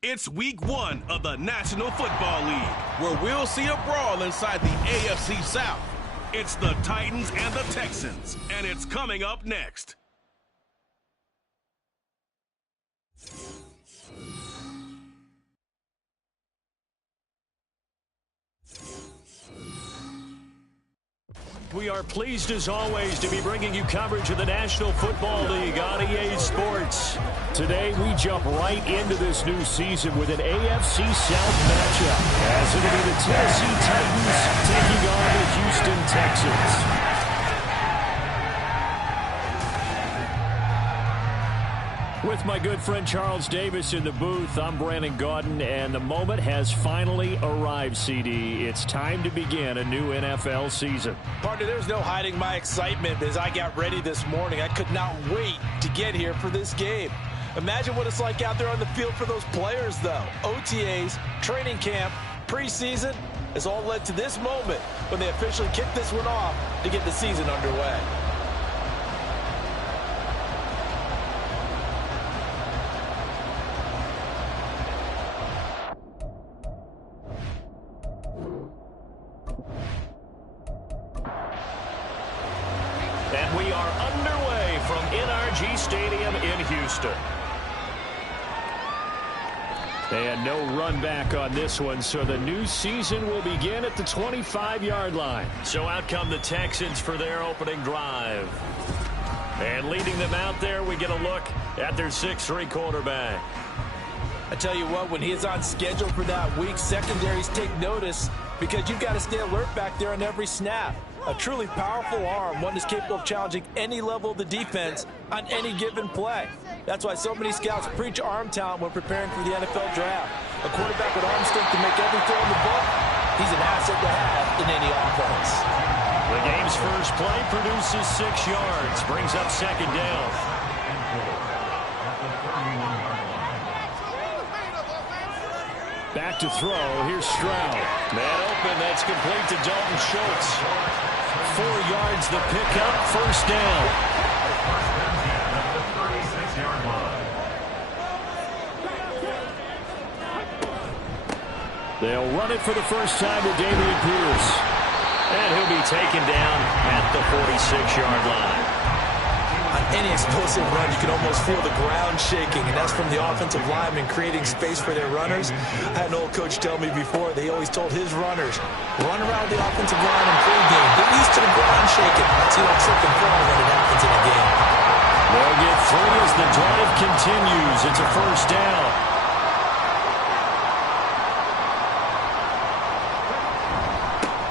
It's week 1 of the National Football League, where we'll see a brawl inside the AFC South. It's the Titans and the Texans, and it's coming up next. We are pleased, as always, to be bringing you coverage of the National Football League on EA Sports. Today, we jump right into this new season with an AFC South matchup, as it'll be the Tennessee Titans taking on the Houston Texans. With my good friend Charles Davis in the booth, I'm Brandon Gaudin, and the moment has finally arrived, CD. It's time to begin a new NFL season. Partner, there's no hiding my excitement as I got ready this morning. I could not wait to get here for this game. Imagine what it's like out there on the field for those players, though. OTAs, training camp, preseason has all led to this moment when they officially kick this one off to get the season underway. And we are underway from NRG Stadium in Houston. And no run back on this one, so the new season will begin at the 25-yard line. So out come the Texans for their opening drive. And leading them out there, we get a look at their 6'3" quarterback. I tell you what, when he is on schedule for that week, secondaries take notice because you've got to stay alert back there on every snap. A truly powerful arm, one that's capable of challenging any level of the defense on any given play. That's why so many scouts preach arm talent when preparing for the NFL draft. A quarterback with arm strength to make every throw in the book, he's an asset to have in any offense. The game's first play produces 6 yards, brings up second down. Back to throw, here's Stroud. Man open, that's complete to Dalton Schultz. 4 yards the pickup, first down. They'll run it for the first time with Dameon Pierce. And he'll be taken down at the 46-yard line. On any explosive run, you can almost feel the ground shaking, and that's from the offensive linemen creating space for their runners. I had an old coach tell me before, they always told his runners, run around the offensive line in pregame. Get used to the ground shaking. So you don't trip and fall when it happens in a game. They'll get 3 as the drive continues. It's a first down.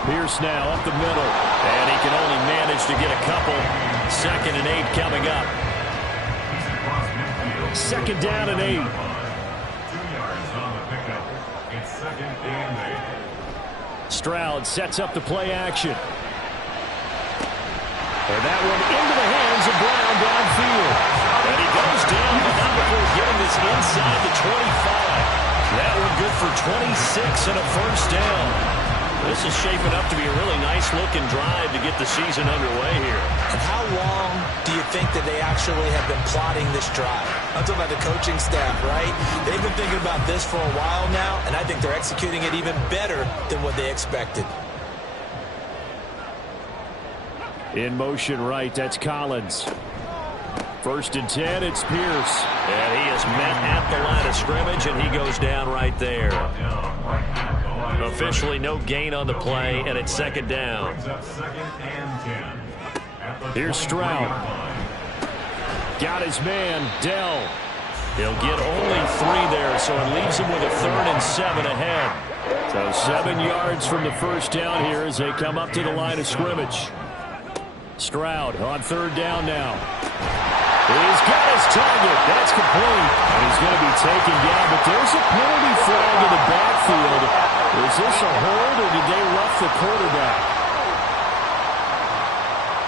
Pierce now up the middle, and he can only manage to get a couple. 2nd and 8 coming up. 2nd down and 8. 2 yards on the pickup. It's 2nd and 8. Stroud sets up the play action. And that one into the hands of Brown downfield. And he goes down, but not before getting this inside the 25. That one good for 26 and a first down. This is shaping up to be a really nice-looking drive to get the season underway here. And how long do you think that they actually have been plotting this drive? I'm talking about the coaching staff, right? They've been thinking about this for a while now, and I think they're executing it even better than what they expected. In motion right, that's Collins. 1st and 10, it's Pierce. And he is met at the line of scrimmage, and he goes down right there. Officially no gain on the play, and it's 2nd down. Here's Stroud. Got his man, Dell. He'll get only 3 there, so it leaves him with a 3rd and 7 ahead. So 7 yards from the first down here as they come up to the line of scrimmage. Stroud on 3rd down now. He's got his target. That's complete. And he's going to be taken down, but there's a penalty flag in the backfield. Is this a hold, or did they rough the quarterback?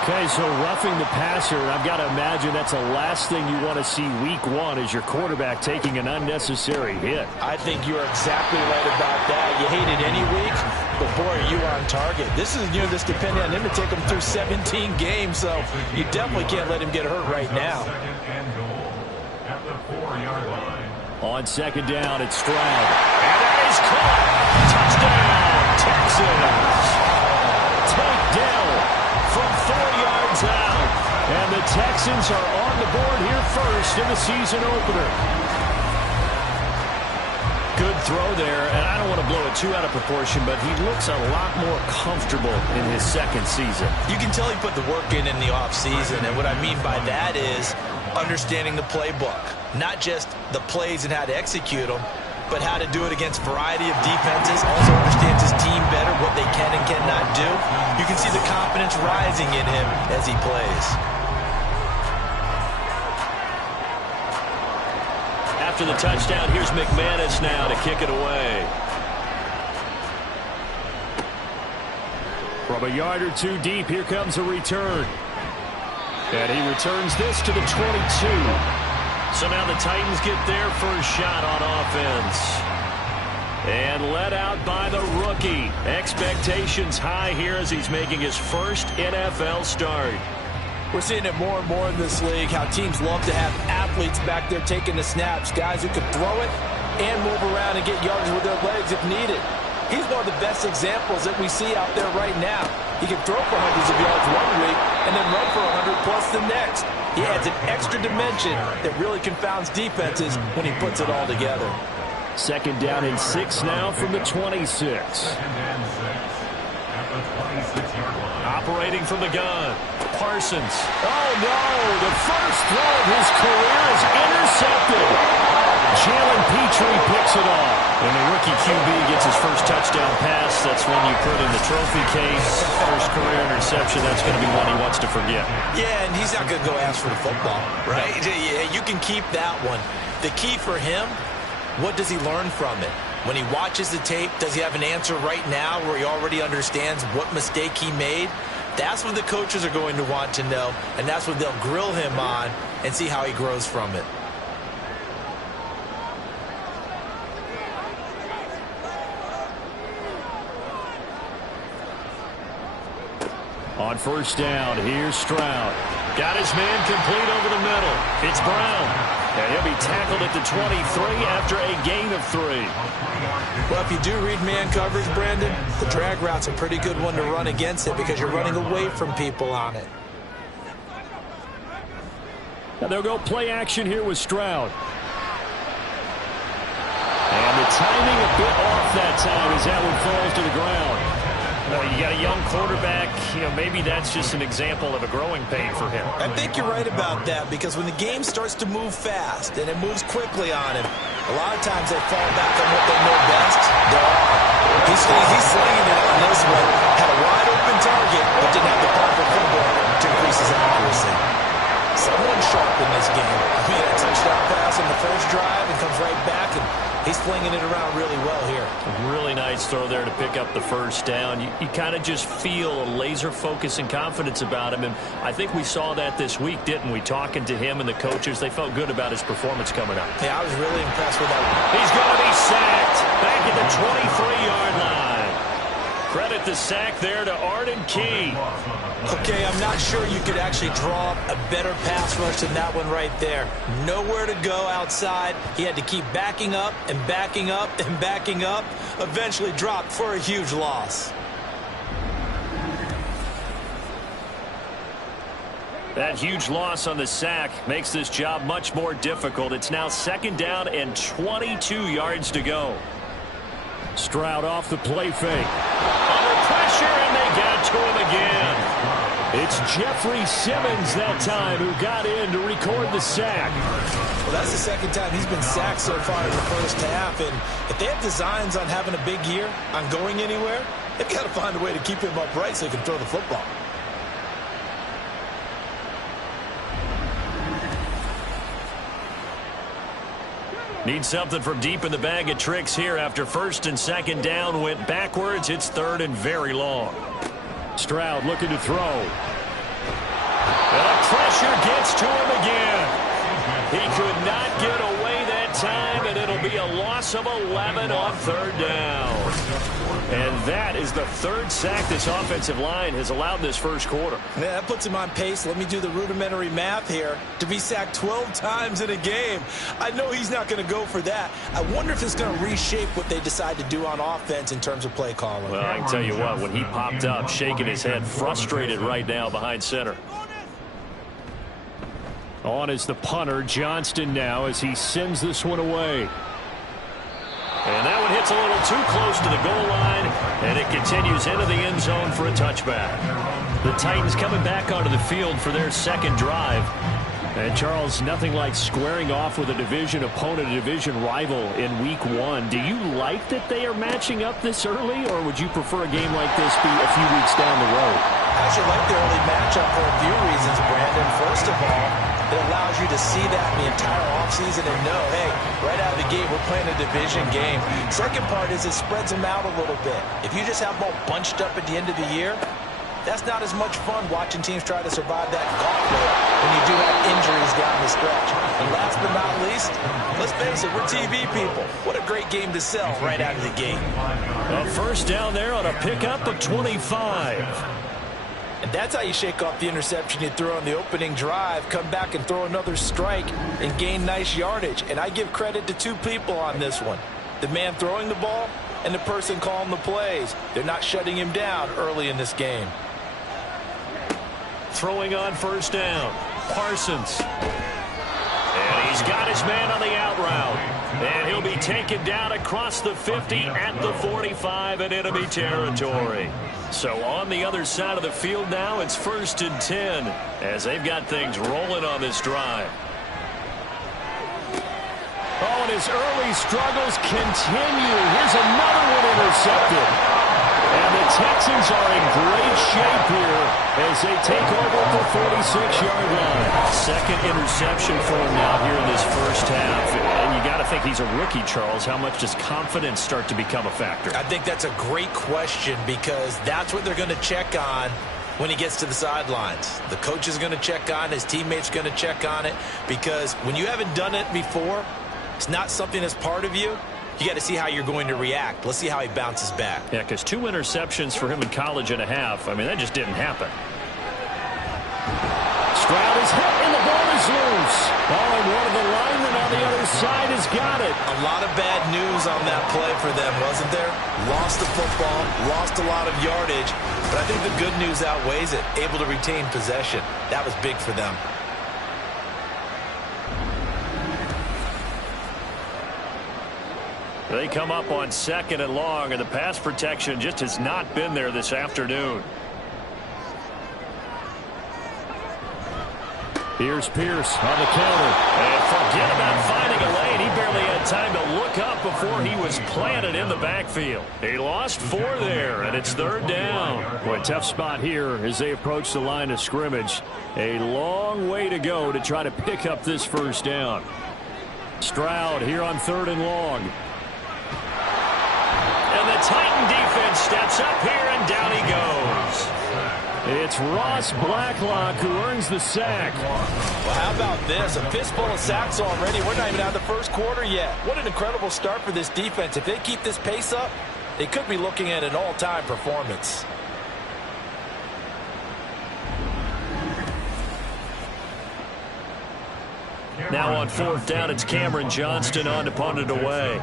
Okay, so roughing the passer, and I've got to imagine that's the last thing you want to see week 1 is your quarterback taking an unnecessary hit. I think you're exactly right about that. You hate it any week, but boy, are you on target. This is just depending on him to take him through 17 games, so you definitely can't let him get hurt right now. 2nd and goal at the 4-yard line. On second down, it's Stroud. And that is caught. Touchdown, Texans. Tank Dell from 4 yards out. And the Texans are on the board here first in the season opener. Good throw there, and I don't want to blow it too out of proportion, but he looks a lot more comfortable in his second season. You can tell he put the work in the offseason, and what I mean by that is understanding the playbook. Not just the plays and how to execute them, but how to do it against a variety of defenses. Also understands his team better, what they can and cannot do. You can see the confidence rising in him as he plays. After the touchdown, here's McManus now to kick it away. From a yard or two deep, here comes a return. And he returns this to the 22. So now the Titans get their first shot on offense. And let out by the rookie. Expectations high here as he's making his first NFL start. We're seeing it more and more in this league, how teams love to have athletes back there taking the snaps, guys who can throw it and move around and get yards with their legs if needed. He's one of the best examples that we see out there right now. He can throw for hundreds of yards one week and then run for 100 plus the next. He adds an extra dimension that really confounds defenses when he puts it all together. Second down and 6 now from the 26. Operating from the gun. Parsons. Oh, no. The first throw of his career is intercepted. Jalen Petrie picks it off. And the rookie QB gets his first touchdown pass. That's one you put in the trophy case. First career interception. That's going to be one he wants to forget. Yeah, and he's not going to go ask for the football, right? Yeah, you can keep that one. The key for him, what does he learn from it? When he watches the tape, does he have an answer right now where he already understands what mistake he made? That's what the coaches are going to want to know, and that's what they'll grill him on and see how he grows from it. On first down, here's Stroud. Got his man complete over the middle. It's Brown. And he'll be tackled at the 23 after a gain of 3. Well, if you do read man coverage, Brandon, the drag route's a pretty good one to run against it because you're running away from people on it. Now they'll go play action here with Stroud. And the timing a bit off that time as that one falls to the ground. Well, you got a young quarterback, maybe that's just an example of a growing pain for him. I think you're right about that because when the game starts to move fast and it moves quickly on him, a lot of times they fall back on what they know best. He's slinging it on this one. Had a wide open target, but didn't have the proper football to increase his accuracy. Someone sharp in this game. He had a touchdown pass on the first drive and comes right back, and he's flinging it around really well here. Really nice throw there to pick up the first down. You kind of just feel a laser focus and confidence about him, and I think we saw that this week, didn't we? Talking to him and the coaches, they felt good about his performance coming up. Yeah, I was really impressed with that. He's going to be sacked back at the 23-yard line. Credit the sack there to Arden Key. Okay, I'm not sure you could actually draw a better pass rush than that one right there. Nowhere to go outside. He had to keep backing up and backing up and backing up. Eventually dropped for a huge loss. That huge loss on the sack makes this job much more difficult. It's now second down and 22 yards to go. Stroud off the play fake. Under pressure, and they got to him again. It's Jeffrey Simmons that time who got in to record the sack. Well, that's the second time he's been sacked so far in the first half. And if they have designs on having a big year, on going anywhere, they've got to find a way to keep him upright so he can throw the football. Need something from deep in the bag of tricks here after first and second down went backwards. It's third and very long. Stroud looking to throw. The pressure gets to him again. He could not get away that time, and it'll be a loss of 11 on third down. And that is the third sack this offensive line has allowed this first quarter. Yeah, that puts him on pace. Let me do the rudimentary math here. To be sacked 12 times in a game. I know he's not going to go for that. I wonder if it's going to reshape what they decide to do on offense in terms of play calling. Well, I can tell you what, when he popped up, shaking his head, frustrated right now behind center. On is the punter, Johnston, now as he sends this one away. And that one hits a little too close to the goal line, and it continues into the end zone for a touchback. The Titans coming back onto the field for their second drive. And, Charles, nothing like squaring off with a division opponent, a division rival in Week 1. Do you like that they are matching up this early, or would you prefer a game like this be a few weeks down the road? I actually like the early matchup for a few reasons, Brandon. First of all, it allows you to see that in the entire offseason and know, hey, right out of the gate, we're playing a division game. Second part is it spreads them out a little bit. If you just have them all bunched up at the end of the year, that's not as much fun watching teams try to survive that gauntlet when you do have injuries down the stretch. And last but not least, let's face it, we're TV people. What a great game to sell right out of the gate. A first down there on a pickup of 25. And that's how you shake off the interception you throw on the opening drive, come back and throw another strike and gain nice yardage. And I give credit to two people on this one. The man throwing the ball and the person calling the plays. They're not shutting him down early in this game. Throwing on first down, Parsons. And he's got his man on the out route. And he'll be taken down across the 50 at the 45 in enemy territory. So on the other side of the field now, it's 1st and 10 as they've got things rolling on this drive. Oh, and his early struggles continue. Here's another one intercepted. And the Texans are in great shape here as they take over at the 46-yard line. Second interception for him now here in this first half. And you got to think he's a rookie, Charles. How much does confidence start to become a factor? I think that's a great question because that's what they're going to check on when he gets to the sidelines. The coach is going to check on it. His teammates going to check on it because when you haven't done it before, it's not something that's part of you. You got to see how you're going to react. Let's see how he bounces back. Yeah, because 2 interceptions for him in college and a half. I mean, that just didn't happen. Stroud is hit and the ball is loose. Oh, and one of the linemen on the other side has got it. A lot of bad news on that play for them, wasn't there? Lost the football, lost a lot of yardage, but I think the good news outweighs it. Able to retain possession. That was big for them. They come up on 2nd and long, and the pass protection just has not been there this afternoon. Here's Pierce on the counter. And forget about finding a lane. He barely had time to look up before he was planted in the backfield. He lost 4 there, and it's 3rd down. Boy, tough spot here as they approach the line of scrimmage. A long way to go to try to pick up this first down. Stroud here on 3rd and long. And the Titan defense steps up here, and down he goes. It's Ross Blacklock who earns the sack. Well, how about this? A fistful of sacks already. We're not even out of the first quarter yet. What an incredible start for this defense. If they keep this pace up, they could be looking at an all-time performance. Now on 4th down, it's Cameron Johnston on to punt it away.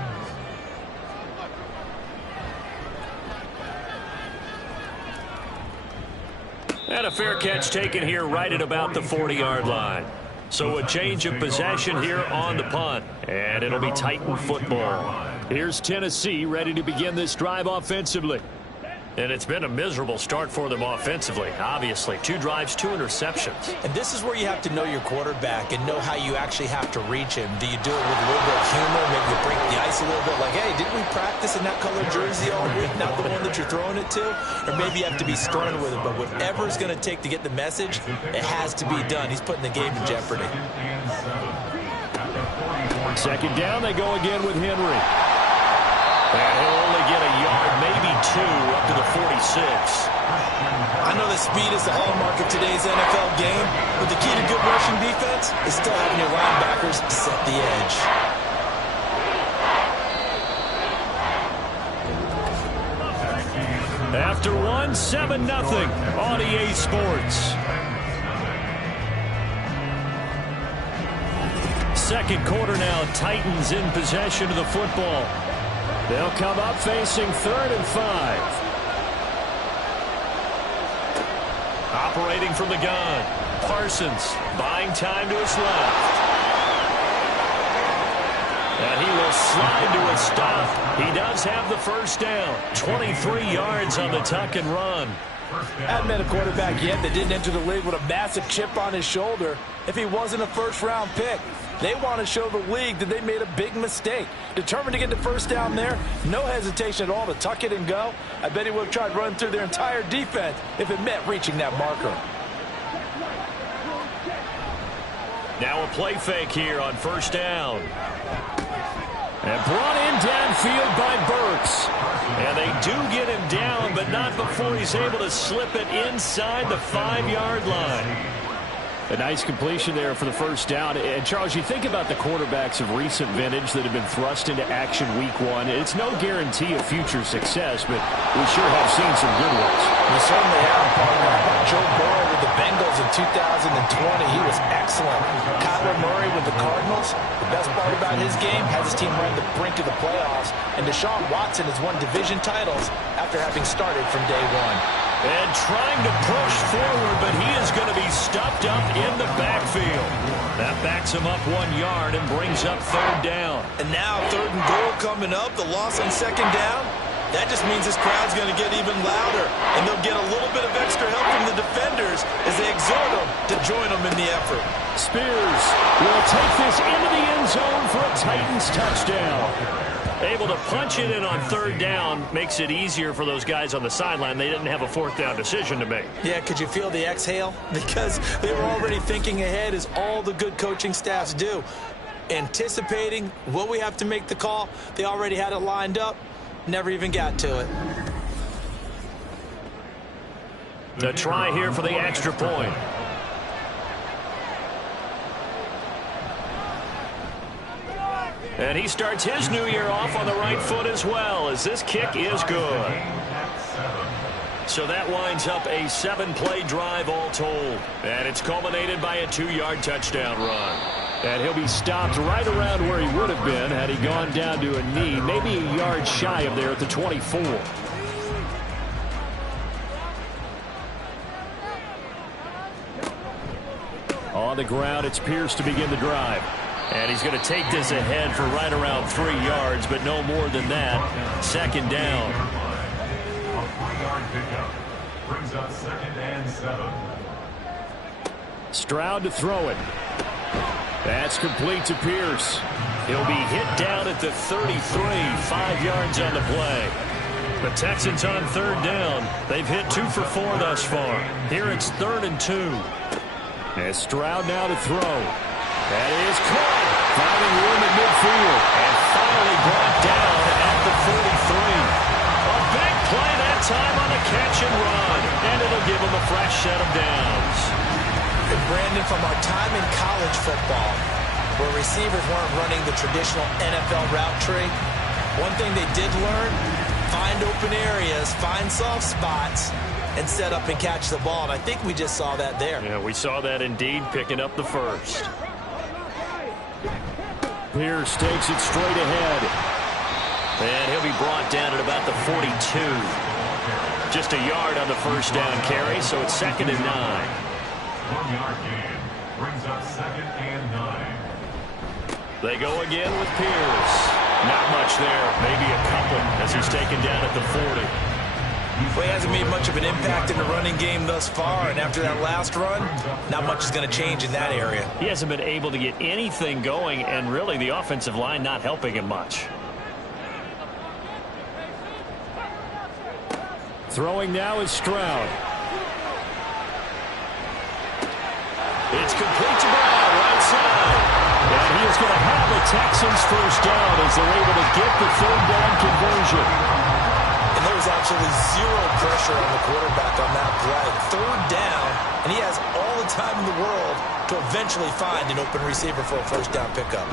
And a fair catch taken here right at about the 40-yard line. So a change of possession here on the punt. And it'll be Titan football. Here's Tennessee ready to begin this drive offensively. And it's been a miserable start for them offensively, obviously. 2 drives, 2 interceptions. And this is where you have to know your quarterback and know how you actually have to reach him. Do you do it with a little bit of humor? Maybe you break the ice a little bit like, hey, didn't we practice in that color jersey all week? Not the one that you're throwing it to? Or maybe you have to be stern with it. But whatever it's going to take to get the message, it has to be done. He's putting the game in jeopardy. 2nd down, they go again with Henry. And he'll only get a yard, maybe 2, up to the 46. I know that speed is the hallmark of today's NFL game, but the key to good rushing defense is still having your linebackers set the edge. 7-0 on EA Sports. Second quarter now, Titans in possession of the football. They'll come up facing 3rd and 5. Operating from the gun, Parsons buying time to his left. And he will slide to a stop. He does have the first down. 23 yards on the tuck and run. Hadn't met a quarterback yet that didn't enter the league with a massive chip on his shoulder if he wasn't a first-round pick. They want to show the league that they made a big mistake. Determined to get the first down there, no hesitation at all to tuck it and go. I bet he would have tried running through their entire defense if it meant reaching that marker. Now a play fake here on first down. And brought in downfield by Burks. And they do get him down, but not before he's able to slip it inside the 5-yard line. A nice completion there for the first down. And, Charles, you think about the quarterbacks of recent vintage that have been thrust into action week 1. It's no guarantee of future success, but we sure have seen some good ones. We certainly have, partner. Joe Burrow with the Bengals in 2020. He was excellent. Kyler Murray with the Cardinals. The best part about his game, has his team right at the brink of the playoffs. And Deshaun Watson has won division titles after having started from day 1. And trying to push forward, but he is going to be stuffed up in the backfield. That backs him up 1 yard and brings up 3rd down. And now 3rd and goal coming up, the loss on 2nd down. That just means this crowd's going to get even louder, and they'll get a little bit of extra help from the defenders as they exhort them to join them in the effort. Spears will take this into the end zone for a Titans touchdown. Able to punch it in on 3rd down makes it easier for those guys on the sideline. They didn't have a 4th down decision to make. Yeah, could you feel the exhale? Because they were already thinking ahead, as all the good coaching staffs do. Anticipating, will we have to make the call? They already had it lined up. Never even got to it. The try here for the extra point. And he starts his new year off on the right foot as well, as this kick is good. So that winds up a 7-play drive all told. And it's culminated by a 2-yard touchdown run. And he'll be stopped right around where he would have been had he gone down to a knee, maybe a yard shy of there at the 24. On the ground, it's Pierce to begin the drive. And he's going to take this ahead for right around 3 yards, but no more than that. 2nd down. A 3-yard pickup brings up 2nd and 7. Stroud to throw it. That's complete to Pierce. He'll be hit down at the 33, 5 yards on the play. The Texans on 3rd down. They've hit 2 for 4 thus far. Here it's 3rd and 2. And Stroud now to throw. That is caught. Finding room at midfield. And finally brought down at the 43. A big play that time on the catch and run. And it'll give him a fresh set of downs. And Brandon, from our time in college football, where receivers weren't running the traditional NFL route tree, one thing they did learn, find open areas, find soft spots, and set up and catch the ball. And I think we just saw that there. Yeah, we saw that indeed, picking up the first. Pierce takes it straight ahead. And he'll be brought down at about the 42. Just a yard on the first down carry, so it's 2nd and 9. 1-yard gain brings up 2nd and 9. They go again with Pierce. Not much there, maybe a couple as he's taken down at the 40. Well, he hasn't made much of an impact in the running game thus far, and after that last run, not much is going to change in that area. He hasn't been able to get anything going, and really the offensive line not helping him much. Throwing now is Stroud. It's complete to Brown, right side. And he is going to have the Texans first down as they're able to get the 3rd down conversion. And there was absolutely zero pressure on the quarterback on that play. 3rd down, and he has all the time in the world to eventually find an open receiver for a first down pickup.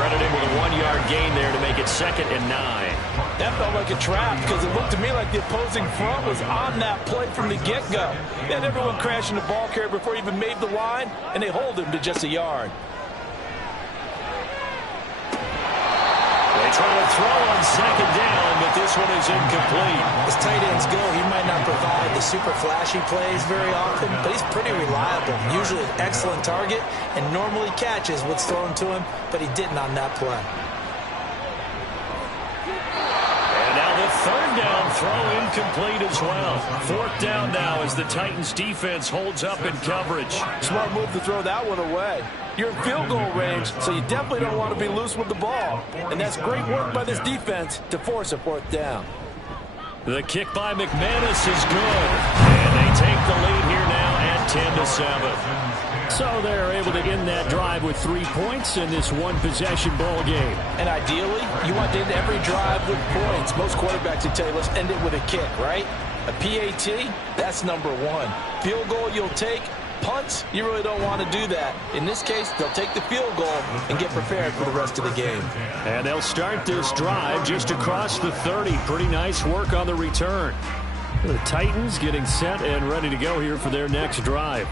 Credited with a 1-yard gain there to make it 2nd and 9. That felt like a trap because it looked to me like the opposing front was on that play from the get-go. They had everyone crashing the ball carrier before he even made the line, and they hold him to just a yard. They try to throw on second down, but this one is incomplete. As tight ends go, he might not provide the super flashy plays very often, but he's pretty reliable. Usually an excellent target and normally catches what's thrown to him, but he didn't on that play. Third down throw incomplete as well. Fourth down now as the Titans defense holds up in coverage. Smart move to throw that one away. You're in field goal range, so you definitely don't want to be loose with the ball. And that's great work by this defense to force a fourth down. The kick by McManus is good. And they take the lead here now at 10-7. So they're able to end that drive with 3 points in this one-possession ball game. And ideally, you want to end every drive with points. Most quarterbacks would tell you, let's end it with a kick, right? A PAT, that's number one. Field goal you'll take. Punts, you really don't want to do that. In this case, they'll take the field goal and get prepared for the rest of the game. And they'll start this drive just across the 30. Pretty nice work on the return. The Titans getting set and ready to go here for their next drive.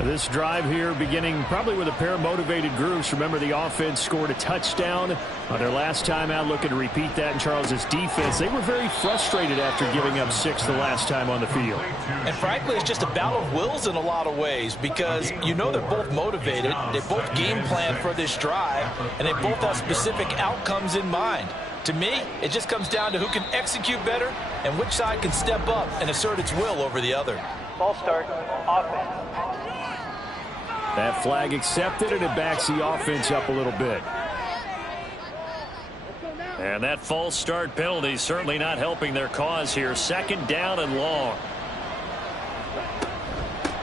This drive here beginning probably with a pair of motivated groups. Remember, the offense scored a touchdown on their last time out, looking to repeat that in Charles' defense. They were very frustrated after giving up 6 the last time on the field. And frankly, it's just a battle of wills in a lot of ways because you know they're both motivated. They both game plan for this drive, and they both have specific outcomes in mind. To me, it just comes down to who can execute better and which side can step up and assert its will over the other. Ball start, offense. That flag accepted, and it backs the offense up a little bit. And that false start penalty certainly not helping their cause here. Second down and long.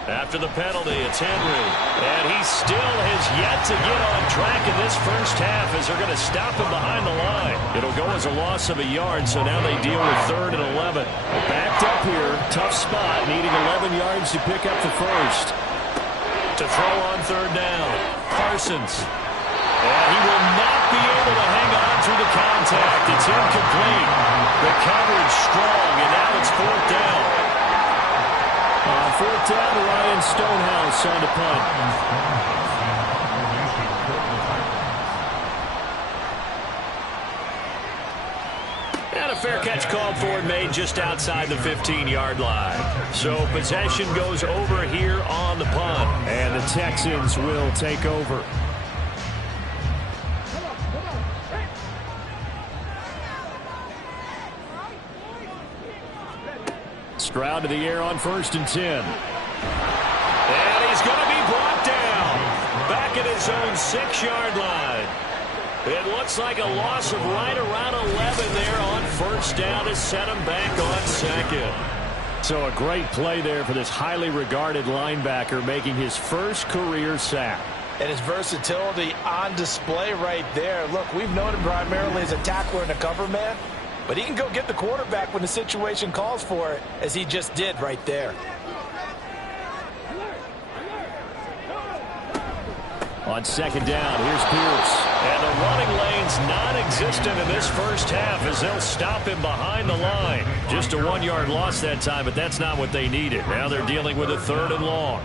After the penalty, it's Henry. And he still has yet to get on track in this first half as they're going to stop him behind the line. It'll go as a loss of a yard, so now they deal with 3rd and 11. Backed up here, tough spot, needing 11 yards to pick up the first. To throw on 3rd down, Parsons. And he will not be able to hang on through the contact. It's incomplete. The coverage strong, and now it's 4th down. 4th down, Ryan Stonehouse on the punt. And a fair catch called for and made just outside the 15-yard line. So possession goes over here on the punt. And the Texans will take over. Stroud to the air on 1st and 10. And he's going to be brought down. Back at his own 6-yard line. It looks like a loss of right around 11 there on 1st down to set him back on 2nd. So a great play there for this highly regarded linebacker, making his first career sack. And his versatility on display right there. Look, we've known him primarily as a tackler and a cover man, but he can go get the quarterback when the situation calls for it, as he just did right there. On 2nd down, here's Pierce. And the running lane's non-existent in this first half as they'll stop him behind the line. Just a 1-yard loss that time, but that's not what they needed. Now they're dealing with a 3rd and long.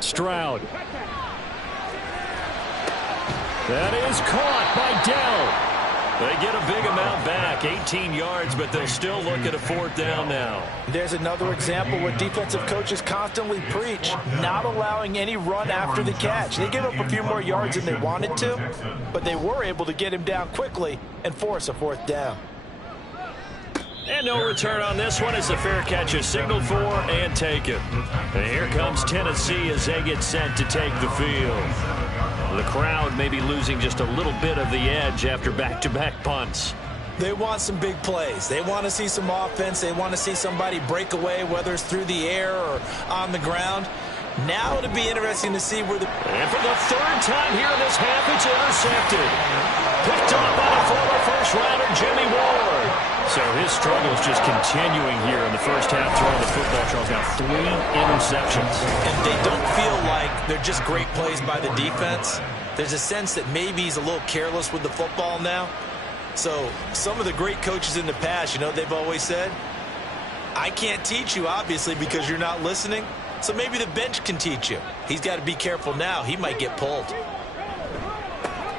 Stroud. That is caught by Dell. They get a big amount back, 18 yards, but they'll still look at a 4th down now. There's another example where defensive coaches constantly preach, not allowing any run after the catch. They give up a few more yards than they wanted to, but they were able to get him down quickly and force a 4th down. And no return on this one as the fair catch is signaled for and taken. And here comes Tennessee as they get set to take the field. The crowd may be losing just a little bit of the edge after back-to-back punts. They want some big plays. They want to see some offense. They want to see somebody break away, whether it's through the air or on the ground. Now it'll be interesting to see where the... And for the 3rd time here in this half, it's intercepted. Picked up by the former first-rounder, Jimmy Ward. So his struggles just continuing here in the first half throwing the football. Charles, now 3 interceptions. And they don't feel like they're just great plays by the defense. There's a sense that maybe he's a little careless with the football now. So some of the great coaches in the past, you know what they've always said? I can't teach you, obviously, because you're not listening. So maybe the bench can teach you. He's got to be careful now. He might get pulled.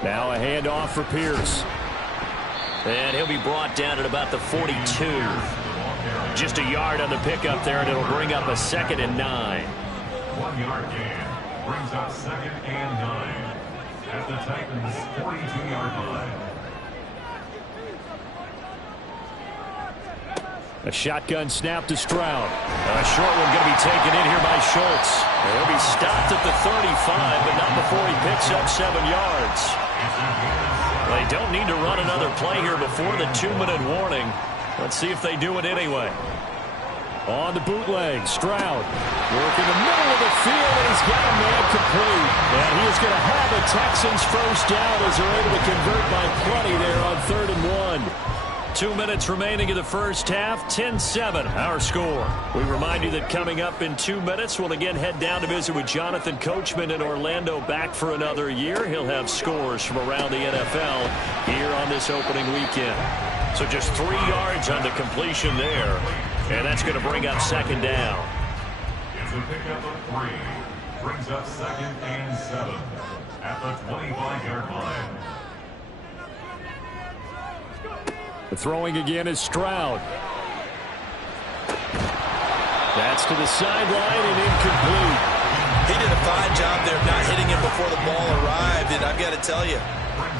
Now a handoff for Pierce. And he'll be brought down at about the 42. Just a yard on the pickup there, and it'll bring up a 2nd and 9. 1 yard gain brings up 2nd and 9 at the Titans' 42-yard line. A shotgun snap to Stroud. A short one going to be taken in here by Schultz. He'll be stopped at the 35, but not before he picks up 7 yards. They don't need to run another play here before the 2-minute warning. Let's see if they do it anyway. On the bootleg, Stroud working the middle of the field, and he's got a man complete. And he is going to have the Texans first down as they're able to convert by plenty there on 3rd and 1. 2 minutes remaining in the first half, 10-7 our score. We remind you that coming up in 2 minutes, we'll again head down to visit with Jonathan Coachman in Orlando, back for another year. He'll have scores from around the NFL here on this opening weekend. So just 3 yards on the completion there, and that's going to bring up 2nd down. It's a pickup of 3. Brings up 2nd and 7 at the 25-yard line. The throwing again is Stroud. That's to the sideline and incomplete. He did a fine job there of not hitting him before the ball arrived, and I've got to tell you,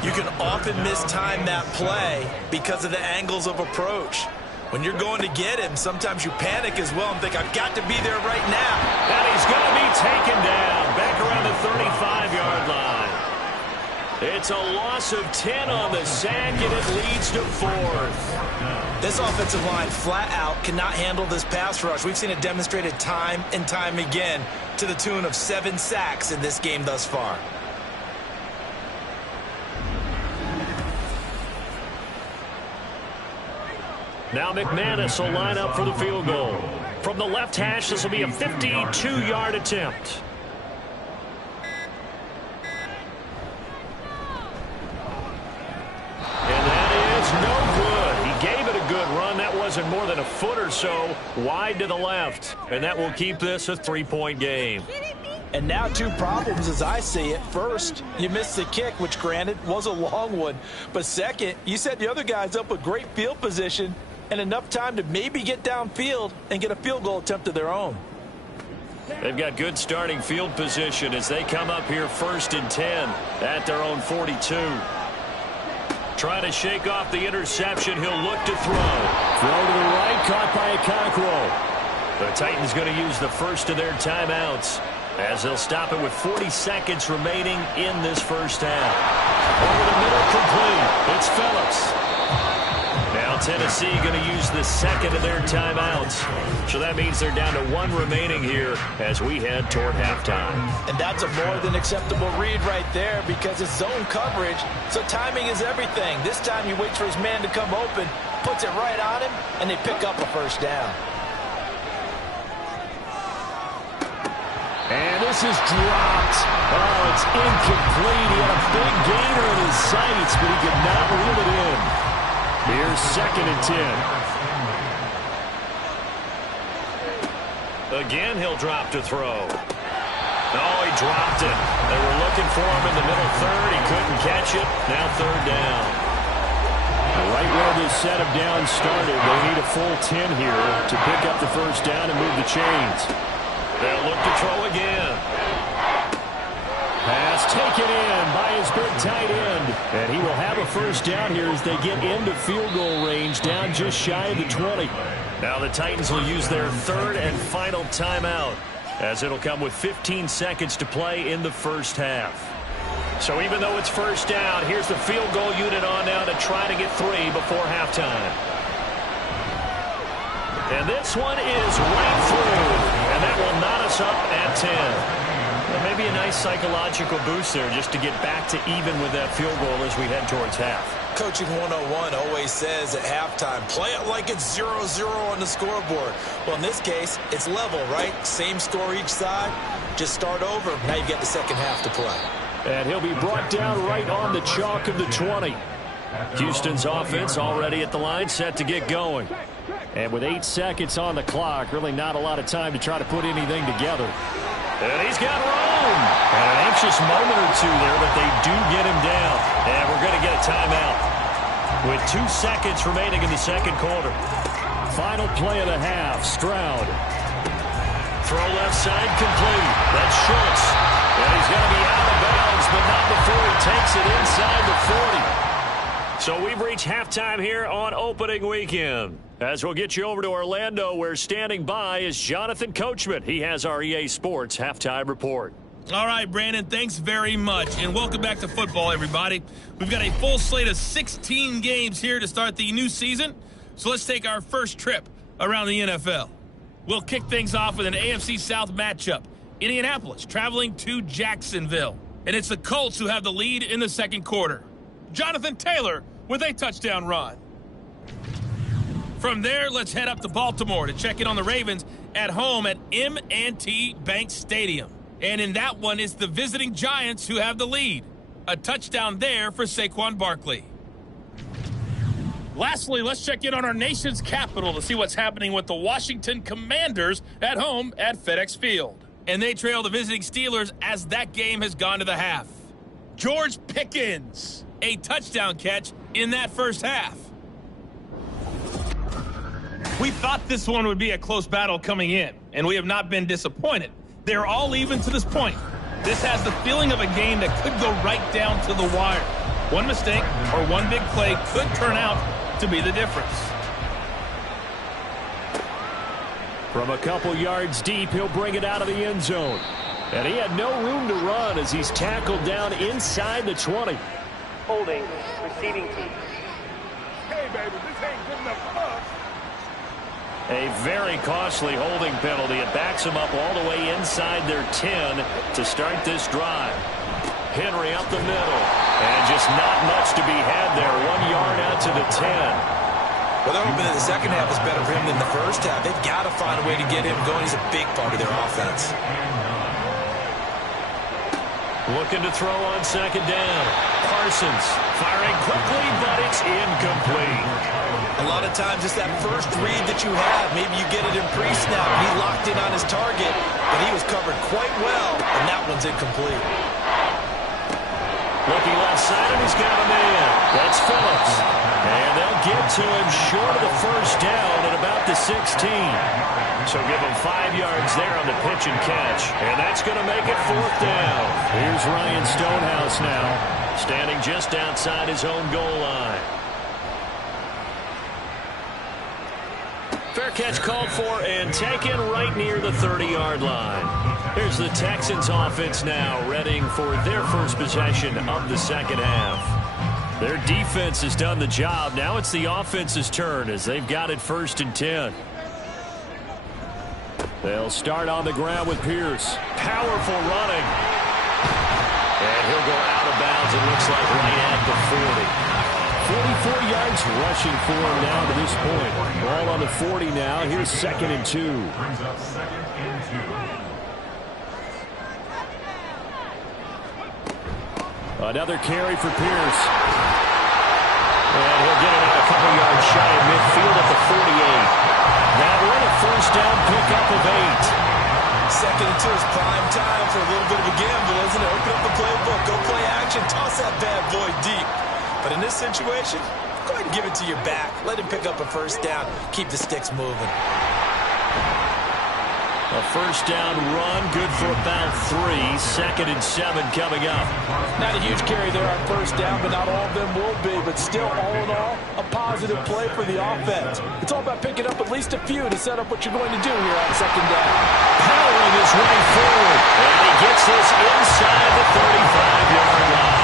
you can often mistime that play because of the angles of approach. When you're going to get him, sometimes you panic as well and think, I've got to be there right now. And he's going to be taken down back around the 35-yard line. It's a loss of 10 on the sack, and it leads to 4th. This offensive line flat out cannot handle this pass rush. We've seen it demonstrated time and time again to the tune of 7 sacks in this game thus far. Now McManus will line up for the field goal. From the left hash, this will be a 52-yard attempt. And that is no good. He gave it a good run. That wasn't more than a foot or so wide to the left. And that will keep this a 3-point game. And now 2 problems as I see it. First, you missed the kick, which granted was a long one. But second, you set the other guys up with great field position and enough time to maybe get downfield and get a field goal attempt of their own. They've got good starting field position as they come up here 1st and 10 at their own 42. Trying to shake off the interception. He'll look to throw. Throw to the right, caught by Okonkwo. The Titans going to use the first of their timeouts as they'll stop it with 40 seconds remaining in this first half. Over the middle, complete. It's Phillips. Now Tennessee going to use the second of their timeouts. So that means they're down to 1 remaining here as we head toward halftime. And that's a more than acceptable read right there because it's zone coverage, so timing is everything. This time he waits for his man to come open, puts it right on him, and they pick up a first down. And this is dropped. Oh, it's incomplete. He had a big gainer in his sights, but he could not reel it in. Here's 2nd and 10. Again, he'll drop to throw. Oh, he dropped it. They were looking for him in the middle 3rd. He couldn't catch it. Now 3rd down. Right where this set of downs started, they need a full 10 here to pick up the first down and move the chains. They'll look to throw again. Pass taken in by his big tight end. And he will have a first down here as they get into field goal range, down just shy of the 20. Now the Titans will use their 3rd and final timeout as it'll come with 15 seconds to play in the first half. So even though it's first down, here's the field goal unit on now to try to get 3 before halftime. And this one is right through. And that will knot us up at 10. Well, maybe a nice psychological boost there just to get back to even with that field goal as we head towards half. Coaching 101 always says at halftime, play it like it's 0-0 on the scoreboard. Well, in this case, it's level, right? Same score each side. Just start over. Now you get the second half to play. And he'll be brought down right on the chalk of the 20. Houston's offense already at the line, set to get going. And with 8 seconds on the clock, really not a lot of time to try to put anything together. And he's got room. And an anxious moment or two there, but they do get him down. And we're going to get a timeout with 2 seconds remaining in the second quarter. Final play of the half, Stroud. Throw left side complete. That's Schultz. And he's going to be out of bounds, but not before he takes it inside the 40. So we've reached halftime here on opening weekend. As we'll get you over to Orlando, where standing by is Jonathan Coachman. He has our EA Sports halftime report. All right, Brandon, thanks very much. And welcome back to football, everybody. We've got a full slate of 16 games here to start the new season. So let's take our first trip around the NFL. We'll kick things off with an AFC South matchup. Indianapolis traveling to Jacksonville. And it's the Colts who have the lead in the second quarter. Jonathan Taylor with a touchdown run. From there, let's head up to Baltimore to check in on the Ravens at home at M&T Bank Stadium. And in that one, it's the visiting Giants who have the lead. A touchdown there for Saquon Barkley. Lastly, let's check in on our nation's capital to see what's happening with the Washington Commanders at home at FedEx Field. And they trail the visiting Steelers as that game has gone to the half. George Pickens, a touchdown catch in that first half. We thought this one would be a close battle coming in, and we have not been disappointed. They're all even to this point. This has the feeling of a game that could go right down to the wire. One mistake or one big play could turn out to be the difference. From a couple yards deep, he'll bring it out of the end zone. And he had no room to run as he's tackled down inside the 20. Holding, receiving team. Hey, baby, this ain't good enough for us. A very costly holding penalty. It backs him up all the way inside their 10 to start this drive. Henry up the middle. And just not much to be had there. 1 yard out to the 10. Well, they're hoping that the second half is better for him than the first half. They've got to find a way to get him going. He's a big part of their offense. Looking to throw on second down. Parsons firing quickly, but it's incomplete. A lot of times it's that first read that you have. Maybe you get it in pre-snap. He locked in on his target, but he was covered quite well, and that one's incomplete. Looking left side, and he's got a man. That's Phillips. And they'll get to him short of the first down at about the 16. So give him 5 yards there on the pitch and catch. And that's going to make it fourth down. Here's Ryan Stonehouse now, standing just outside his own goal line. Fair catch called for and taken right near the 30-yard line. Here's the Texans offense now, readying for their first possession of the second half. Their defense has done the job. Now it's the offense's turn as they've got it 1st and 10. They'll start on the ground with Pierce. Powerful running. And he'll go out of bounds, it looks like, right at the 40. 44 yards rushing for him now to this point. Ball on the 40 now. Here's 2nd and 2. Brings up 2nd and 2. Another carry for Pierce. And he'll get it out a couple yards shy of midfield at the 48. Now we're in a first down pickup of 8. 2nd and 2 is prime time for a little bit of a gamble, isn't it? Open up the playbook, go play action, toss that bad boy deep. But in this situation, go ahead and give it to your back. Let him pick up a first down. Keep the sticks moving. A first down run, good for about 3. 2nd and 7 coming up. Not a huge carry there on first down, but not all of them will be. But still, all in all, a positive play for the offense. It's all about picking up at least a few to set up what you're going to do here on second down. Powering his way forward. And he gets this inside the 35-yard line.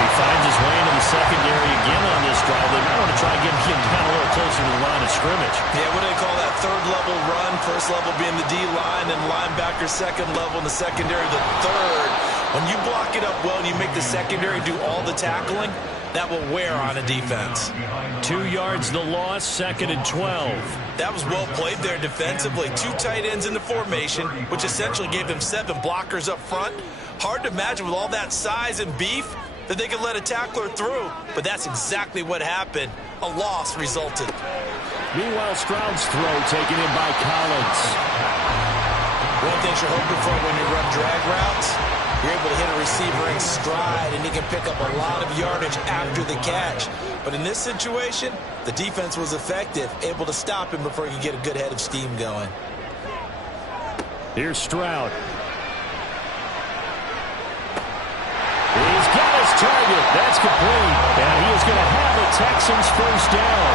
He finds his way into the secondary again on this drive. They might want to try and get him down a little closer to the line of scrimmage. Yeah, what do they call that? Third level run. First level being the D-line, and linebacker second level, and the secondary the third. When you block it up well and you make the secondary do all the tackling, that will wear on a defense. 2 yards the loss, 2nd and 12. That was well played there defensively. 2 tight ends in the formation, which essentially gave them 7 blockers up front. Hard to imagine with all that size and beef that they could let a tackler through, but that's exactly what happened. A loss resulted. Meanwhile, Stroud's throw taken in by Collins. One thing you're hoping for when you run drag routes, you're able to hit a receiver in stride, and he can pick up a lot of yardage after the catch. But in this situation, the defense was effective, able to stop him before he could get a good head of steam going. Here's Stroud. He's got his target. That's complete. And he is going to have the Texans first down.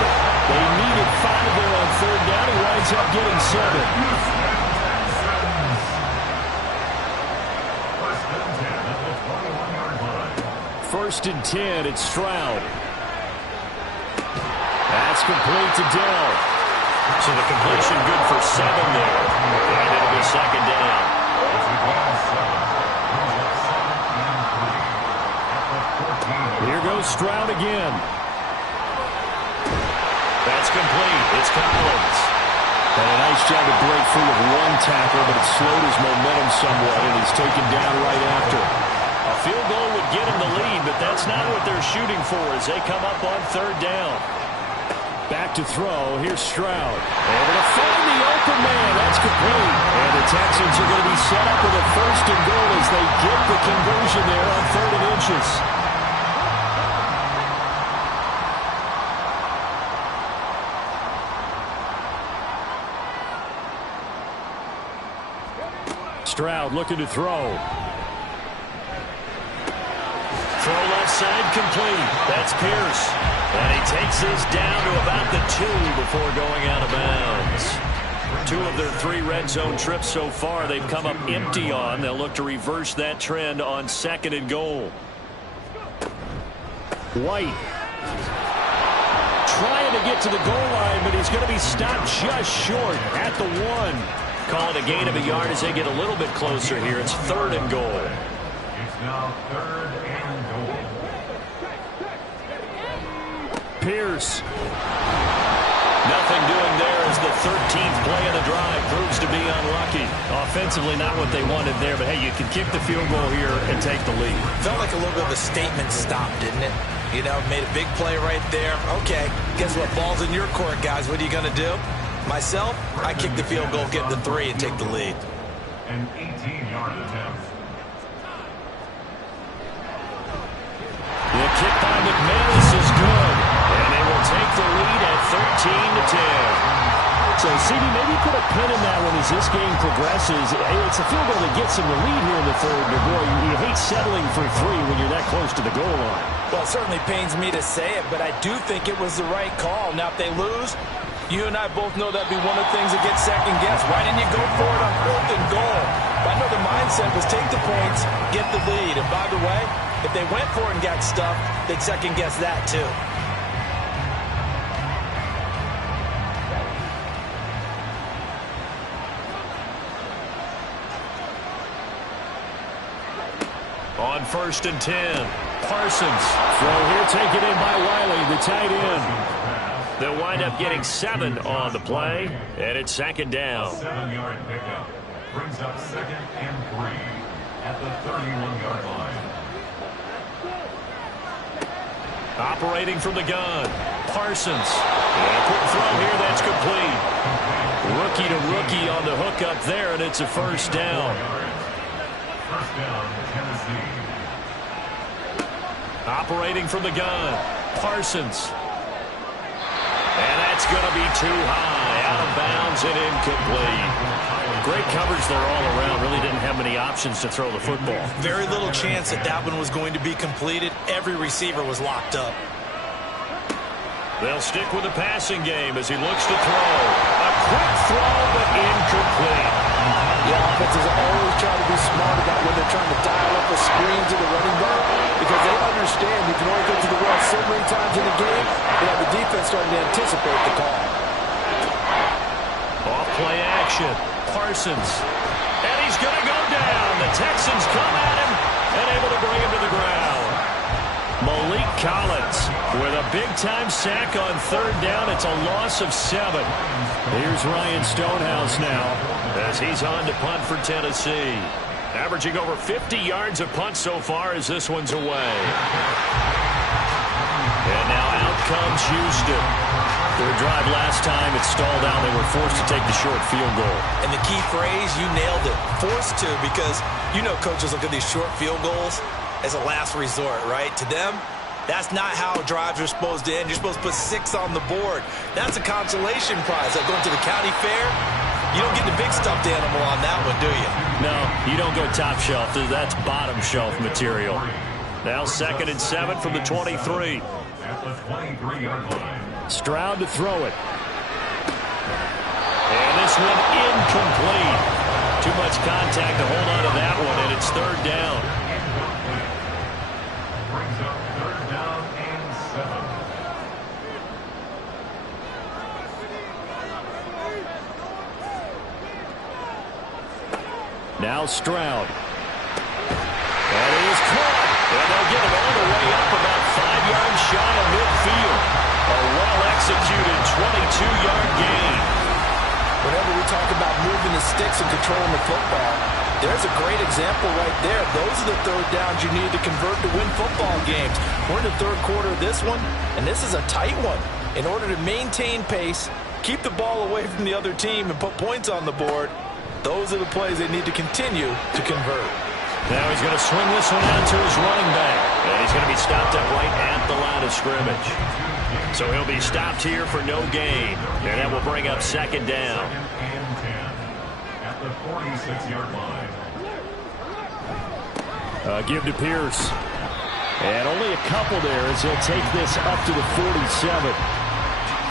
They needed 5 there on 3rd down. He winds up getting 7. First and 10, it's Stroud. That's complete to Dell. So the completion good for 7 there. And it'll be 2nd down. Here goes Stroud again. That's complete. It's Collins. And a nice job to break free of 1 tackle, but it slowed his momentum somewhat, and he's taken down right after. A field goal would get him the lead, but that's not what they're shooting for as they come up on 3rd down. Back to throw. Here's Stroud. Able to find the open man. That's complete. And the Texans are going to be set up with a 1st and goal as they get the conversion there on 3rd and inches. Stroud looking to throw. Throw left side complete. That's Pierce. And he takes this down to about the 2 before going out of bounds. 2 of their 3 red zone trips so far they've come up empty on. They'll look to reverse that trend on 2nd and goal. White trying to get to the goal line, but he's going to be stopped just short at the 1. Call it a gain of a yard as they get a little bit closer here. It's 3rd and goal. It's now 3rd and goal. Pierce. Nothing doing there as the 13th play of the drive proves to be unlucky. Offensively, not what they wanted there, but hey, you can kick the field goal here and take the lead. Felt like a little bit of a statement stop, didn't it? You know, made a big play right there. Okay, guess what? Ball's in your court, guys. What are you going to do? Myself, I kick the field goal, get the 3, and take the lead. An 18-yard attempt. The kick by McManus is good, and they will take the lead at 13-10. So, CD, maybe put a pin in that one as this game progresses. It's a field goal that gets them the lead here in the 3rd, but boy, you hate settling for 3 when you're that close to the goal line. Well, it certainly pains me to say it, but I do think it was the right call. Now, if they lose, you and I both know that'd be one of the things that gets second-guessed. Why didn't you go for it on 4th and goal? I know the mindset was take the points, get the lead. And by the way, if they went for it and got stuffed, they'd second-guess that too. On 1st and 10, Parsons. Throw here taken in by Wiley, the tight end. They'll wind up getting 7 on the play, and it's 2nd down. 7-yard pickup brings up 2nd and 3 at the 31-yard line. Operating from the gun, Parsons. And a quick throw here, that's complete. Rookie to rookie on the hookup there, and it's a 1st down. 1st down, Tennessee. Operating from the gun, Parsons. And that's going to be too high, out of bounds and incomplete. Great coverage there all around. Really didn't have many options to throw the football. Very little chance that that one was going to be completed. Every receiver was locked up. They'll stick with the passing game as he looks to throw. A quick throw, but incomplete. The offenses always try to be smart about when they're trying to dial up a screen to the running back because they understand you can only get to the well so many times in the game. They have the defense starting to anticipate the call. Off play action. Parsons. And he's going to go down. The Texans come at him and able to bring him to the ground. Malik Collins with a big-time sack on third down. It's a loss of 7. Here's Ryan Stonehouse now as he's on to punt for Tennessee. Averaging over 50 yards of punt so far as this one's away. And now out comes Houston. Their drive last time, it stalled out. They were forced to take the short field goal. And the key phrase, you nailed it. Forced to, because you know coaches look at these short field goals as a last resort, right? To them, that's not how drives are supposed to end. You're supposed to put 6 on the board. That's a consolation prize. Like going to the county fair, you don't get the big stuffed animal on that one, do you? No, you don't go top shelf. That's bottom shelf material. Now 2nd and 7 from the 23. At the 23-yard line. Stroud to throw it. And this one incomplete. Too much contact to hold on to that one, and it's 3rd down. Brings up 3rd down and 7. Now Stroud. And he is caught. And they'll get it all the way up about 5 yards shy of midfield. A well-executed 22-yard gain. Whenever we talk about moving the sticks and controlling the football, there's a great example right there. Those are the 3rd downs you need to convert to win football games. We're in the 3rd quarter of this one, and this is a tight one. In order to maintain pace, keep the ball away from the other team, and put points on the board, those are the plays they need to continue to convert. Now he's going to swing this one out to his running back. And he's going to be stopped up right at the line of scrimmage. So he'll be stopped here for no gain. And that will bring up 2nd down. 2nd and 10. At the 46-yard line. Give to Pierce. And only a couple there as he'll take this up to the 47.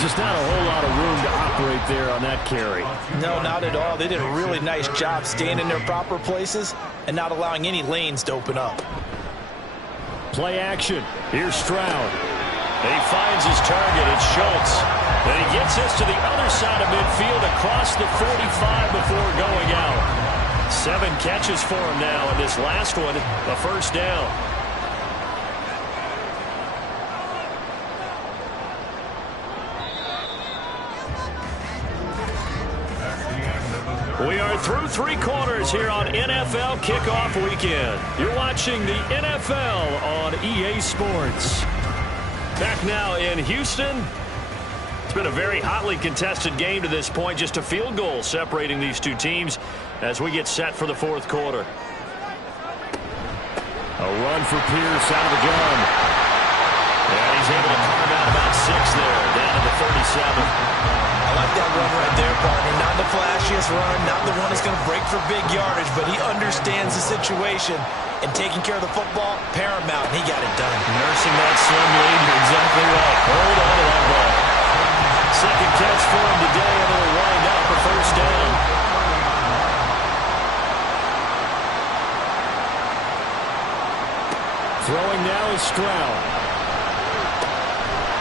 Just not a whole lot of room to operate there on that carry. No, not at all. They did a really nice job staying in their proper places and not allowing any lanes to open up. Play action. Here's Stroud. And he finds his target. It's Schultz. And he gets this to the other side of midfield across the 45 before going out. 7 catches for him now, and this last one, a 1st down. We are through 3 quarters here on NFL Kickoff Weekend. You're watching the NFL on EA Sports. Back now in Houston. It's been a very hotly contested game to this point. Just a field goal separating these two teams as we get set for the 4th quarter. A run for Pierce out of the gun. And he's able to carve out about 6 there, down to the 37. I like that run right there, partner. Not the flashiest run, not the one that's going to break for big yardage, but he understands the situation, and taking care of the football, paramount, and he got it done. Nursing that slim lead, you're exactly right. Hold on to that ball. 2nd catch for him today, and it'll wind up a 1st down. Throwing now is Stroud.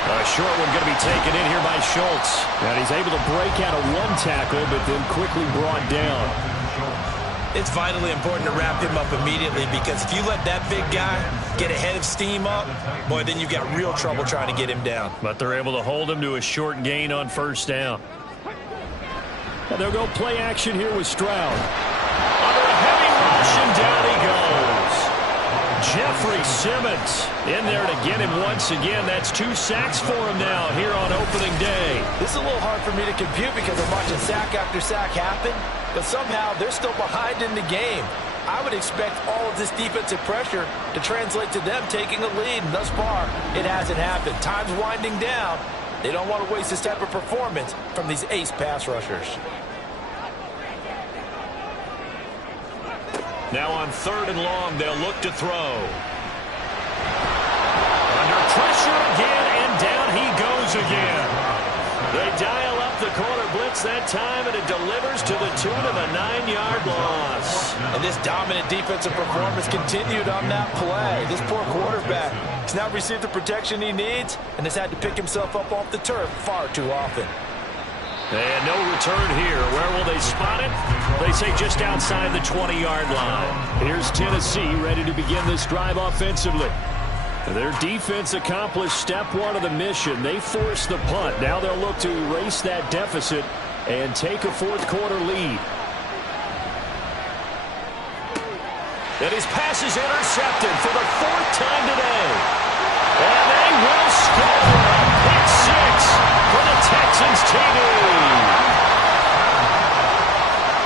A short one going to be taken in here by Schultz. And he's able to break out of 1 tackle, but then quickly brought down. It's vitally important to wrap him up immediately, because if you let that big guy get a head of steam up, boy, then you've got real trouble trying to get him down. But they're able to hold him to a short gain on 1st down. And they'll go play action here with Stroud. Under a heavy rush, and down he goes. Jeffrey Simmons in there to get him once again. That's 2 sacks for him now here on opening day. This is a little hard for me to compute because I'm watching sack after sack happen, but somehow they're still behind in the game. I would expect all of this defensive pressure to translate to them taking a lead, and thus far, it hasn't happened. Time's winding down. They don't want to waste this type of performance from these ace pass rushers. Now on 3rd and long, they'll look to throw. Under pressure again, and down he goes again. They dial up the corner blitz that time, and it delivers to the tune of a 9-yard loss. And this dominant defensive performance continued on that play. This poor quarterback has not received the protection he needs and has had to pick himself up off the turf far too often. And no return here. Where will they spot it? They say just outside the 20-yard line. Here's Tennessee ready to begin this drive offensively. Their defense accomplished step one of the mission. They forced the punt. Now they'll look to erase that deficit and take a fourth-quarter lead. And his pass is intercepted for the fourth time today. And they will score a pick six for the Texans TV.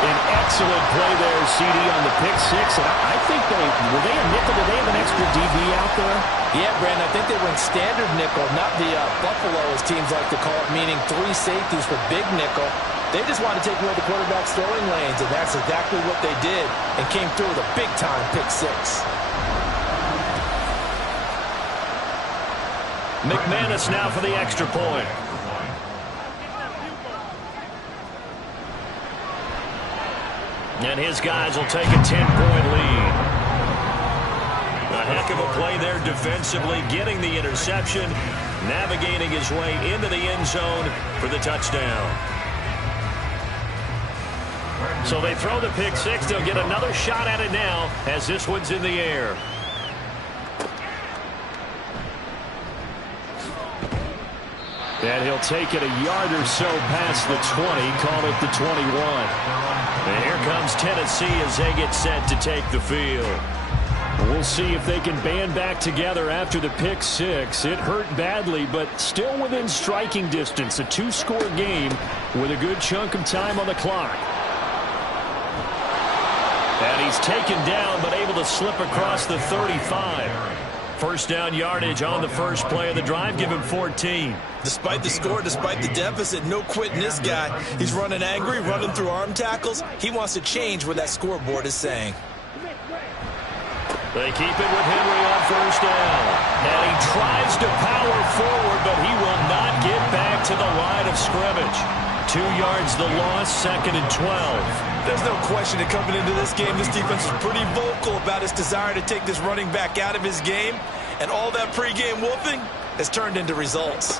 An excellent play there, CD, on the pick six. And I think were they a nickel? Did they have an extra DB out there? Yeah, Brandon, I think they went standard nickel, not the Buffalo, as teams like to call it, meaning 3 safeties for big nickel. They just wanted to take away the quarterback's throwing lanes, and that's exactly what they did, and came through with a big-time pick six. McManus now for the extra point. And his guys will take a 10-point lead. A heck of a play there defensively, getting the interception, navigating his way into the end zone for the touchdown. So they throw the pick six. They'll get another shot at it now as this one's in the air. And he'll take it a yard or so past the 20, call it the 21. And here comes Tennessee as they get set to take the field. We'll see if they can band back together after the pick six. It hurt badly, but still within striking distance. A 2-score game with a good chunk of time on the clock. And he's taken down, but able to slip across the 35. First down yardage on the first play of the drive. Give him 14. Despite the score, despite the deficit, no quitting this guy. He's running angry, running through arm tackles. He wants to change what that scoreboard is saying. They keep it with Henry on first down. And he tries to power forward, but he will not get back to the line of scrimmage. 2 yards the loss, 2nd and 12. There's no question that coming into this game, this defense is pretty vocal about its desire to take this running back out of his game. And all that pregame wolfing has turned into results.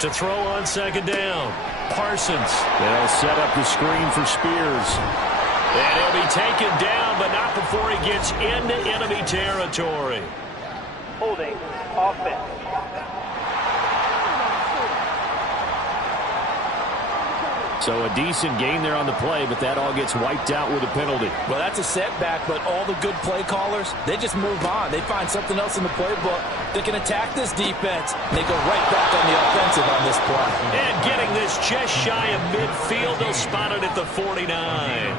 To throw on 2nd down, Parsons. They'll set up the screen for Spears. And he'll be taken down, but not before he gets into enemy territory. Holding offense. So a decent gain there on the play, but that all gets wiped out with a penalty. Well, that's a setback, but all the good play callers, they just move on. They find something else in the playbook that can attack this defense. And they go right back on the offensive on this play. And getting this just shy of midfield, they'll spot it at the 49.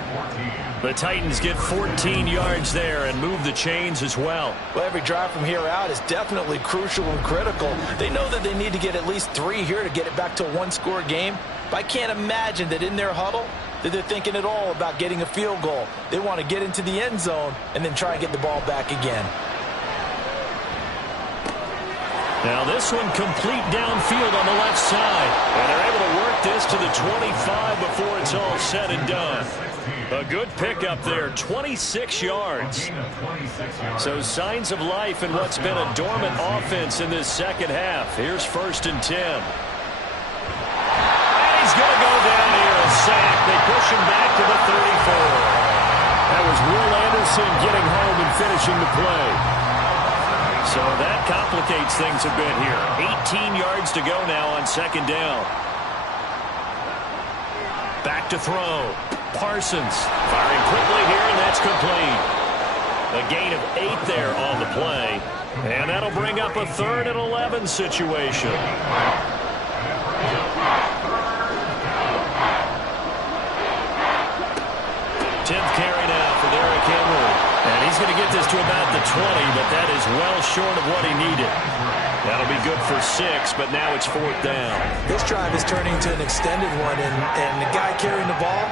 The Titans get 14 yards there and move the chains as well. Well, every drive from here out is definitely crucial and critical. They know that they need to get at least 3 here to get it back to a 1-score game. But I can't imagine that in their huddle that they're thinking at all about getting a field goal. They want to get into the end zone and then try and get the ball back again. Now this one complete downfield on the left side. And they're able to work this to the 25 before it's all said and done. A good pickup there, 26 yards. So signs of life in what's been a dormant offense in this second half. Here's 1st and 10. He's going to go down here, a sack. They push him back to the 34. That was Will Anderson getting home and finishing the play. So that complicates things a bit here. 18 yards to go now on 2nd down. Back to throw. Parsons firing quickly here, and that's complete. A gain of 8 there on the play. And that'll bring up a 3rd and 11 situation. 10th carry now for Derrick Henry. And he's going to get this to about the 20, but that is well short of what he needed. That'll be good for 6, but now it's 4th down. This drive is turning to an extended one, and the guy carrying the ball,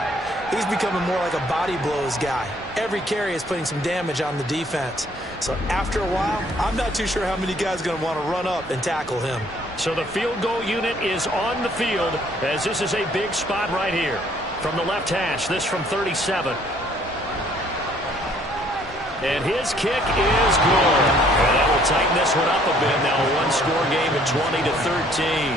he's becoming more like a body blows guy. Every carry is putting some damage on the defense. So after a while, I'm not too sure how many guys are going to want to run up and tackle him. So the field goal unit is on the field, as this is a big spot right here. From the left hash, this from 37. And his kick is good. And that will tighten this one up a bit now. A 1-score game at 20-13.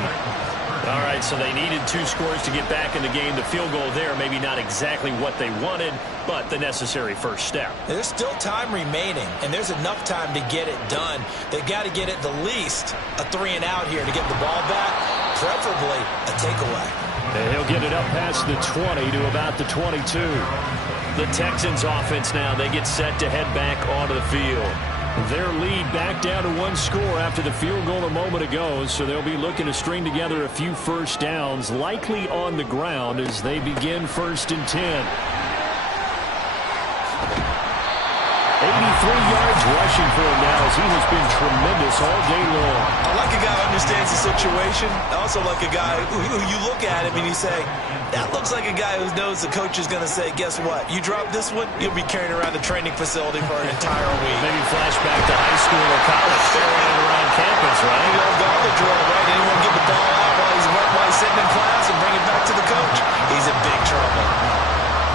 All right, so they needed 2 scores to get back in the game. The field goal there, maybe not exactly what they wanted, but the necessary first step. There's still time remaining, and there's enough time to get it done. They've got to get at the least a 3-and-out here to get the ball back, preferably a takeaway. And he'll get it up past the 20 to about the 22. The Texans offense now, they get set to head back onto the field. Their lead back down to 1 score after the field goal a moment ago, so they'll be looking to string together a few first downs, likely on the ground as they begin 1st and 10. 83 yards rushing for him now as he has been tremendous all day long. I like a guy who understands the situation. I also like a guy who you look at him and you say, that looks like a guy who knows the coach is going to say, guess what? You drop this one, you'll be carrying around the training facility for an entire week. Maybe flashback to high school or college, carrying it around campus, right? You know, gauntlet drill, right? Anyone get the ball out while he's sitting in class and bring it back to the coach? He's in big trouble.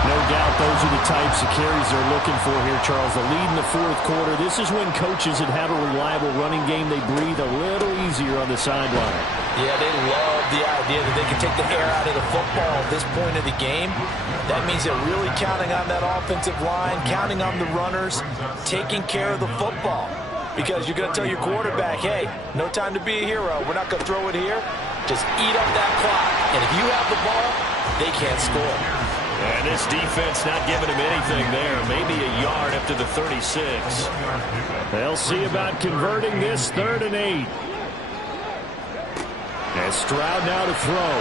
No doubt those are the types of carries they're looking for here, Charles. The lead in the 4th quarter. This is when coaches that have a reliable running game, they breathe a little easier on the sideline. Yeah, they love the idea that they can take the air out of the football at this point of the game. That means they're really counting on that offensive line, counting on the runners, taking care of the football. Because you're going to tell your quarterback, hey, no time to be a hero. We're not going to throw it here. Just eat up that clock. And if you have the ball, they can't score. And this defense not giving him anything there. Maybe a yard up to the 36. They'll see about converting this 3rd and 8. And Stroud now to throw.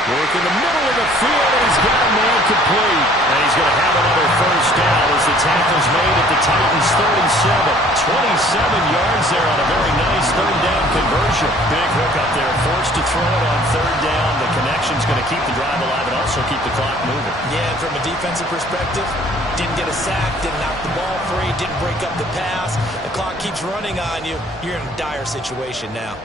Work in the middle of the field, and he's got a man complete. And he's going to have another first down as the tackle's made at the Titans' 37. 27 yards there on a very nice 3rd down conversion. Big hook up there, forced to throw it on 3rd down. The connection's going to keep the drive alive and also keep the clock moving. Yeah, and from a defensive perspective, didn't get a sack, didn't knock the ball free, didn't break up the pass. The clock keeps running on you. You're in a dire situation now.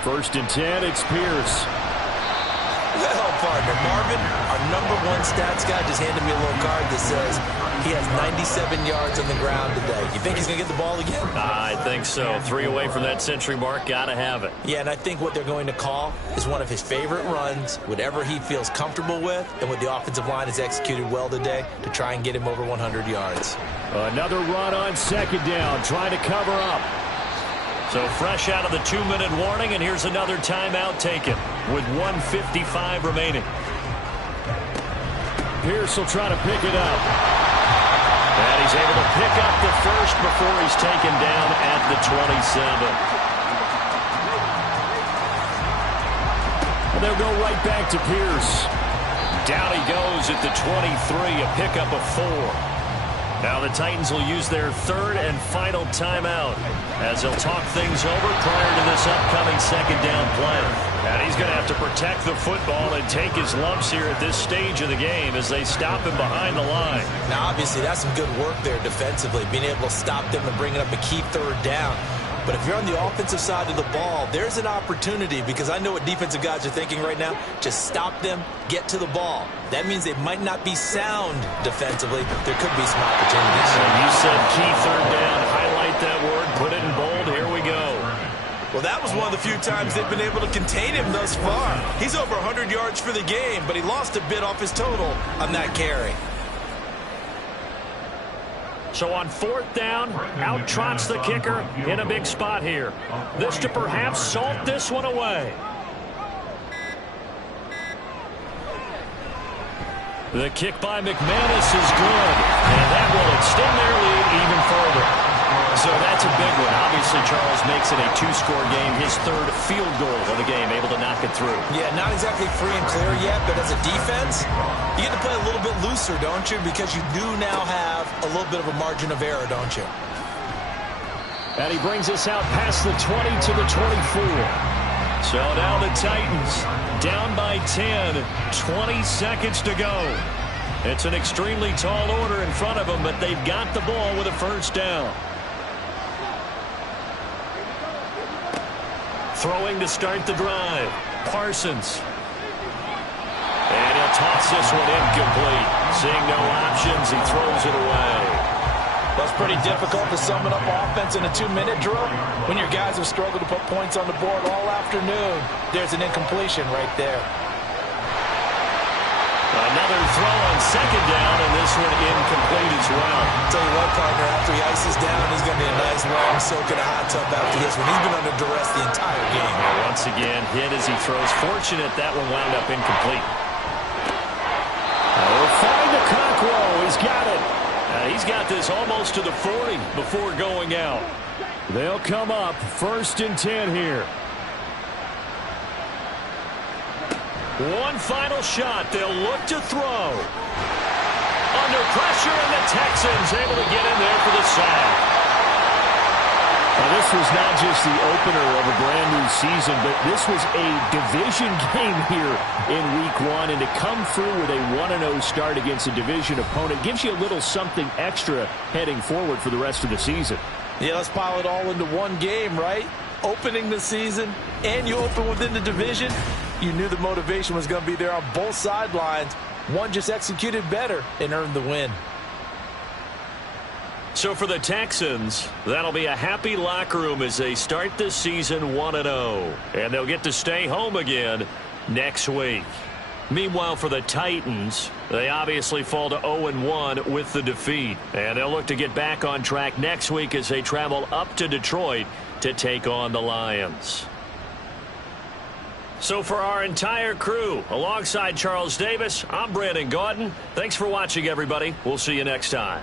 First and 10, it's Pierce. Well, partner, Marvin, our #1 stats guy just handed me a little card that says he has 97 yards on the ground today. You think he's going to get the ball again? I think so. 3 away from that century mark. Got to have it. Yeah, and I think what they're going to call is one of his favorite runs, whatever he feels comfortable with, and what the offensive line has executed well today to try and get him over 100 yards. Another run on 2nd down, trying to cover up. So fresh out of the 2-minute warning, and here's another timeout taken with 1:55 remaining. Pierce will try to pick it up. And he's able to pick up the first before he's taken down at the 27. And they'll go right back to Pierce. Down he goes at the 23, a pickup of 4. Now the Titans will use their 3rd and final timeout as they'll talk things over prior to this upcoming 2nd down play. And he's going to have to protect the football and take his lumps here at this stage of the game as they stop him behind the line. Now, obviously, that's some good work there defensively, being able to stop them and bring it up a key 3rd down. But if you're on the offensive side of the ball, there's an opportunity because I know what defensive guys are thinking right now. Just stop them, get to the ball. That means they might not be sound defensively. There could be some opportunities. So you said key 3rd down. Highlight that word. Put it in bold. Here we go. Well, that was one of the few times they've been able to contain him thus far. He's over 100 yards for the game, but he lost a bit off his total on that carry. So on 4th down, out trots the kicker in a big spot here. This to perhaps salt this one away. The kick by McManus is good, and that will extend their lead even further. So that's a big one. Obviously, Charles makes it a 2-score game, his 3rd field goal of the game, able to knock it through. Yeah, not exactly free and clear yet, but as a defense, you get to play a little bit looser, don't you? Because you do now have a little bit of a margin of error, don't you? And he brings us out past the 20 to the 24. So now the Titans down by 10, 20 seconds to go. It's an extremely tall order in front of them, but they've got the ball with a first down. Throwing to start the drive. Parsons. And he'll toss this one incomplete. Seeing no options, he throws it away. Well, it's pretty difficult to sum it up offense in a 2-minute drill when your guys have struggled to put points on the board all afternoon. There's an incompletion right there. Another throw on second down, and this one incomplete as well. Tell you what, partner, after he ices down, he's going to be a nice long soak in a hot tub after this one. He's been under duress the entire game. And once again, hit as he throws. Fortunate that one wound up incomplete. He'll find the Conquo. He's got it. He's got this almost to the 40 before going out. They'll come up 1st and 10 here. One final shot. They'll look to throw. Under pressure, and the Texans able to get in there for the sack. Now, this was not just the opener of a brand-new season, but this was a division game here in Week 1. And to come through with a 1-0 start against a division opponent gives you a little something extra heading forward for the rest of the season. Yeah, let's pile it all into one game, right? Opening the season, and you open within the division. You knew the motivation was going to be there on both sidelines. One just executed better and earned the win. So for the Texans, that'll be a happy locker room as they start this season 1-0. And they'll get to stay home again next week. Meanwhile, for the Titans, they obviously fall to 0-1 with the defeat. And they'll look to get back on track next week as they travel up to Detroit to take on the Lions. So for our entire crew, alongside Charles Davis, I'm Brandon Gaudin. Thanks for watching, everybody. We'll see you next time.